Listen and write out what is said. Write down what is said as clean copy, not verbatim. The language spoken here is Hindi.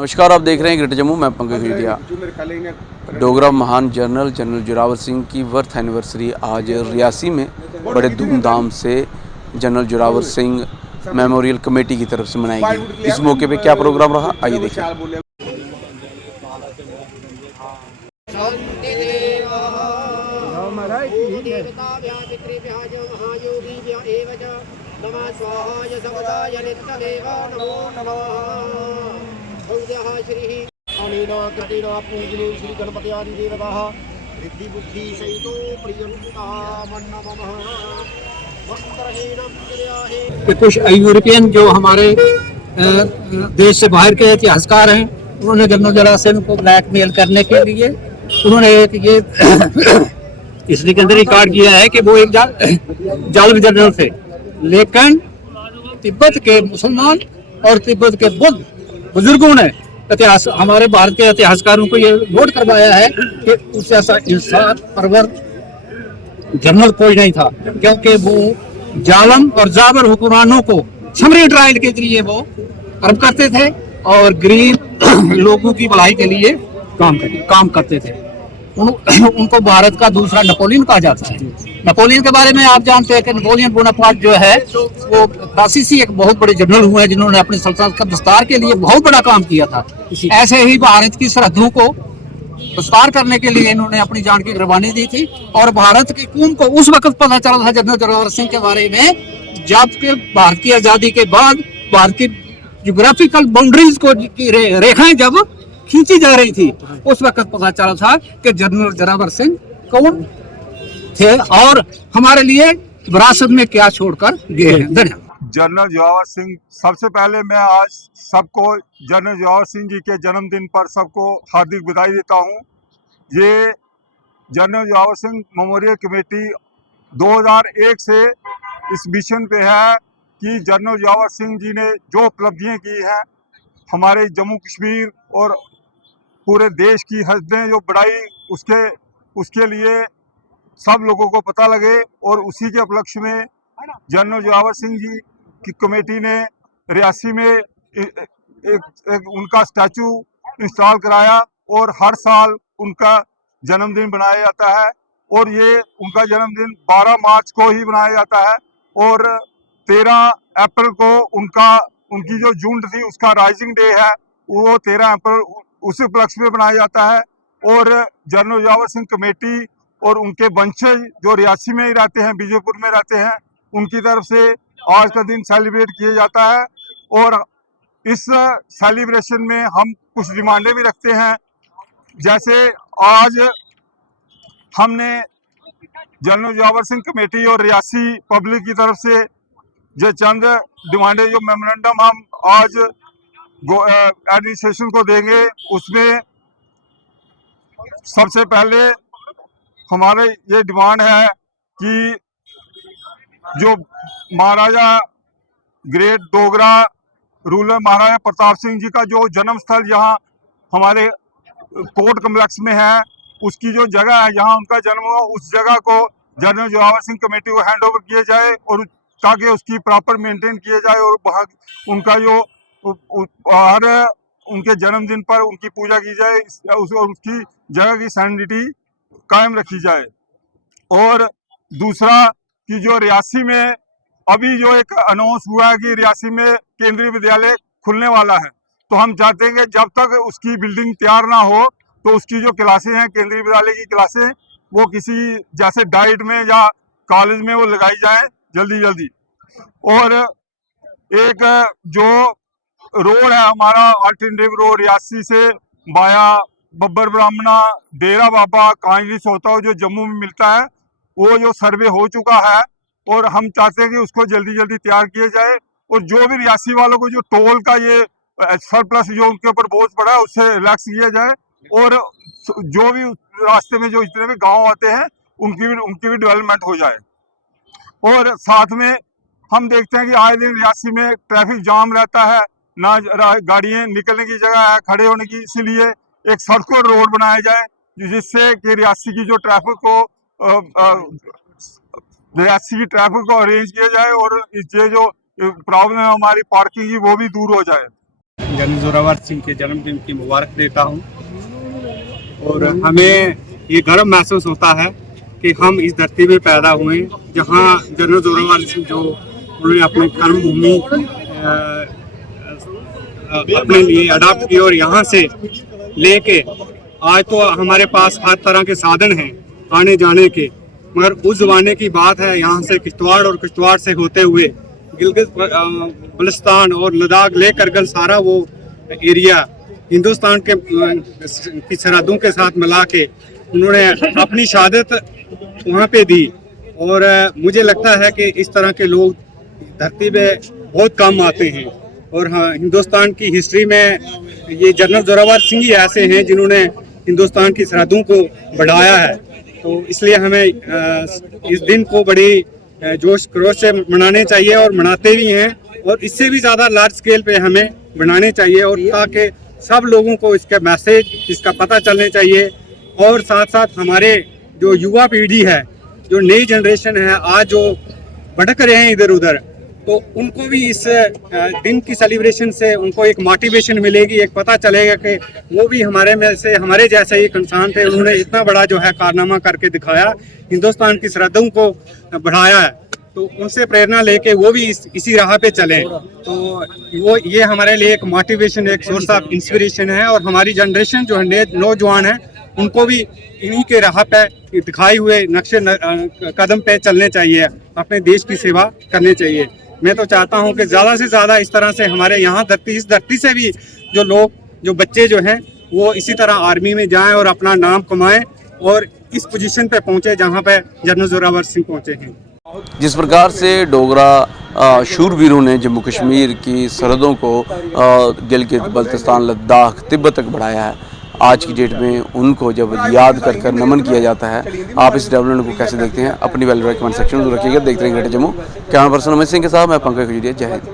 नमस्कार, आप देख रहे हैं ग्रेटर जम्मू। मैं पंकज खीटिया। डोगरा महान जनरल जोरावर सिंह की बर्थ एनिवर्सरी आज रियासी में बड़े धूमधाम से general Zorawar Singh memorial committee की तरफ से मनाई गई। इस मौके पे क्या प्रोग्राम रहा, आइए देखिए। नमः स्वाहाय समदाय नित्यमेव नमो नमः। श्री अनेन कृतेन पूजने श्री गणपति आदि देवताः रिद्धि बुद्धि सहितो कि कुछ यूरोपियन जो हमारे देश से बाहर के इतिहासकार हैं, उन्होंने जनरल जोरावर सिंह को ब्लैकमेल करने के लिए उन्होंने ये इसलिए के अंदर रिकॉर्ड किया है कि वो एक जालिम जनरल थे, लेकिन तिब्बत के मुसलमान और तिब्बत के बुद्ध बुजुर्गों ने इतिहास हमारे भारत के इतिहासकारों को ये नोट करवाया है कि उस ऐसा इंसान परवर जनरल कोई नहीं था, क्योंकि वो जालम और जाबर हुक्मरानों को समरी ट्रायल के जरिए वो अर्ब करते थे और गरीब लोगों की भलाई के लिए काम करते थे। उनको भारत का दूसरा नेपोलियन कहा जाता है। नेपोलियन के बारे में आप जानते हैं कि नेपोलियन बोनापार्ट जो है वो फ्रांसीसी एक बहुत बड़े जनरल हुए हैं जिन्होंने अपनी सल्तनत का विस्तार के लिए बहुत बड़ा काम किया था। ऐसे ही भारत की सरहदों को विस्तार करने के लिए इन्होंने अपनी जान की कुर्बानी दी थी और भारत की कौम को उस वक्त पता चला था जनरल जोरावर सिंह के बारे में जबकि भारत की आजादी के बाद भारत की ज्योग्राफिकल बाउंड्रीज को रेखाएं जब खींची जा रही थी, उस वक्त पता चला था कि जनरल जोरावर सिंह कौन थे और हमारे लिए विरासत में क्या छोड़कर गए हैं। धन्यवाद। जनरल जोरावर सिंह, सबसे पहले मैं आज सबको जनरल जोरावर सिंह जी के जन्मदिन पर सबको हार्दिक बधाई देता हूं। ये general Zorawar Singh memorial committee 2001 से इस मिशन पे है कि जनरल जोरावर सिंह जी ने जो उपलब्धियां की हैं हमारे जम्मू कश्मीर और पूरे देश की हदें जो बढ़ाई, उसके लिए सब लोगों को पता लगे और उसी के उपलक्ष्य में जनरल जोरावर सिंह जी की कमेटी ने रियासी में एक उनका स्टैचू इंस्टॉल कराया और हर साल उनका जन्मदिन बनाया जाता है और ये उनका जन्मदिन 12 मार्च को ही बनाया जाता है और 13 अप्रैल को उनकी जो जून थी उसका राइजिंग डे है, वो 13 अप्रैल उसी उपलक्ष्य में बनाया जाता है। और जनरल जोरावर सिंह कमेटी और उनके वंशज जो रियासी में ही रहते हैं, बीजेपुर में रहते हैं, उनकी तरफ से आज का दिन सेलिब्रेट किया जाता है और इस सेलिब्रेशन में हम कुछ डिमांडें भी रखते हैं। जैसे आज हमने जनरल जोरावर सिंह कमेटी और रियासी पब्लिक की तरफ से जो चंद डिमांडें, जो मेमोरेंडम हम आज एडमिनिस्ट्रेशन को देंगे, उसमें सबसे पहले हमारे ये डिमांड है कि जो महाराजा ग्रेट डोगरा रूलर महाराजा प्रताप सिंह जी का जो जन्म स्थल यहाँ हमारे कोर्ट कम्प्लेक्स में है, उसकी जो जगह है जहाँ उनका जन्म हुआ, उस जगह को जनरल जोरावर सिंह कमेटी को हैंड ओवर किया जाए और ताकि उसकी प्रॉपर मेंटेन किया जाए और वहाँ उनका जो हर उनके जन्मदिन पर उनकी पूजा की जाए और उसकी जगह की सैनिटी कायम रखी जाए। और दूसरा कि जो रियासी में अभी जो एक अनाउंस हुआ है कि रियासी में केंद्रीय विद्यालय खुलने वाला है, तो हम चाहते हैं कि जब तक उसकी बिल्डिंग तैयार ना हो तो उसकी जो क्लासें हैं, केंद्रीय विद्यालय की क्लासें, वो किसी जैसे डाइट में या कॉलेज में वो लगाई जाए जल्दी। और एक जो रोड है हमारा अल्टरनेटिव रोड रियासी से बाया बब्बर ब्राह्मणा डेरा बाबा कांजली सोता जो जम्मू में मिलता है, वो जो सर्वे हो चुका है और हम चाहते हैं कि उसको जल्दी तैयार किया जाए और जो भी रियासी वालों को जो टोल का ये सरप्लस जो उनके ऊपर बोझ पड़ा है उससे रिलैक्स किया जाए और जो भी रास्ते में जो जितने भी गांव आते हैं उनकी भी डेवलपमेंट हो जाए। और साथ में हम देखते हैं कि आए दिन रियासी में ट्रैफिक जाम रहता है, ना गाड़ियां निकलने की जगह है खड़े होने की, इसीलिए एक सर्कुलर रोड बनाया जाए जिससे कि रियासी की जो ट्रैफिक को अरेंज किया जाए और ये जो प्रॉब्लम है हमारी पार्किंग की वो भी दूर हो जाए। जनरल जोरावर सिंह के जन्मदिन की मुबारक देता हूँ। और हमें ये गर्व महसूस होता है कि हम इस धरती में पैदा हुए जहाँ जनरल जोरावर सिंह जो उन्होंने अपनी कर्मभूमि अपने लिए अडॉप्ट की और यहाँ से लेके आज तो हमारे पास हर तरह के साधन हैं आने जाने के, मगर उस ज़माने की बात है यहाँ से किश्तवाड़ और किश्तवाड़ से होते हुए गिलगित बल्तिस्तान और लद्दाख ले करगिल सारा वो एरिया हिंदुस्तान के की सरहदों के साथ मिला के उन्होंने अपनी शहादत वहाँ पे दी। और मुझे लगता है कि इस तरह के लोग धरती पे बहुत कम आते हैं। और हाँ, हिंदुस्तान की हिस्ट्री में ये जनरल जोरावर सिंह ही ऐसे हैं जिन्होंने हिंदुस्तान की सरहदों को बढ़ाया है। तो इसलिए हमें इस दिन को बड़ी जोश खरोश से मनाने चाहिए और मनाते भी हैं, और इससे भी ज़्यादा लार्ज स्केल पे हमें बनाने चाहिए, और ताकि सब लोगों को इसका मैसेज इसका पता चलने चाहिए। और साथ साथ हमारे जो युवा पीढ़ी है, जो नई जनरेशन है, आज जो भटक रहे हैं इधर उधर, तो उनको भी इस दिन की सेलिब्रेशन से उनको एक मोटिवेशन मिलेगी, एक पता चलेगा कि वो भी हमारे में से हमारे जैसे एक इंसान थे, उन्होंने इतना बड़ा जो है कारनामा करके दिखाया, हिंदुस्तान की सरहदों को बढ़ाया है। तो उनसे प्रेरणा लेके वो भी इसी राह पे चलें। तो वो ये हमारे लिए एक मोटिवेशन, एक सोर्स ऑफ इंस्पिरेशन है। और हमारी जनरेशन जो है नौजवान है, उनको भी इन्हीं के राह पे दिखाए हुए नक्शे कदम पे चलने चाहिए, अपने देश की सेवा करनी चाहिए। मैं तो चाहता हूं कि ज़्यादा से ज़्यादा इस तरह से हमारे यहाँ इस धरती से भी जो लोग, जो बच्चे जो हैं, वो इसी तरह आर्मी में जाएं और अपना नाम कमाएं और इस पोजीशन पे पहुंचे जहां पे जनरल जोरावर सिंह पहुंचे हैं। जिस प्रकार से डोगरा शूरवीरों ने जम्मू कश्मीर की सरहदों को गिलगित बल्तिस्तान लद्दाख तिब्बत तक बढ़ाया है, आज की डेट में उनको जब याद कर नमन किया जाता है, आप इस डेवलपमेंट को कैसे देखते हैं? अपनी वैल्यू कमेंट सेक्शन में रखिएगा। देखते रहेंगे greater Jammu. Camera person Amit Singh के साथ मैं पंकज खजूरिया। जय हिंद।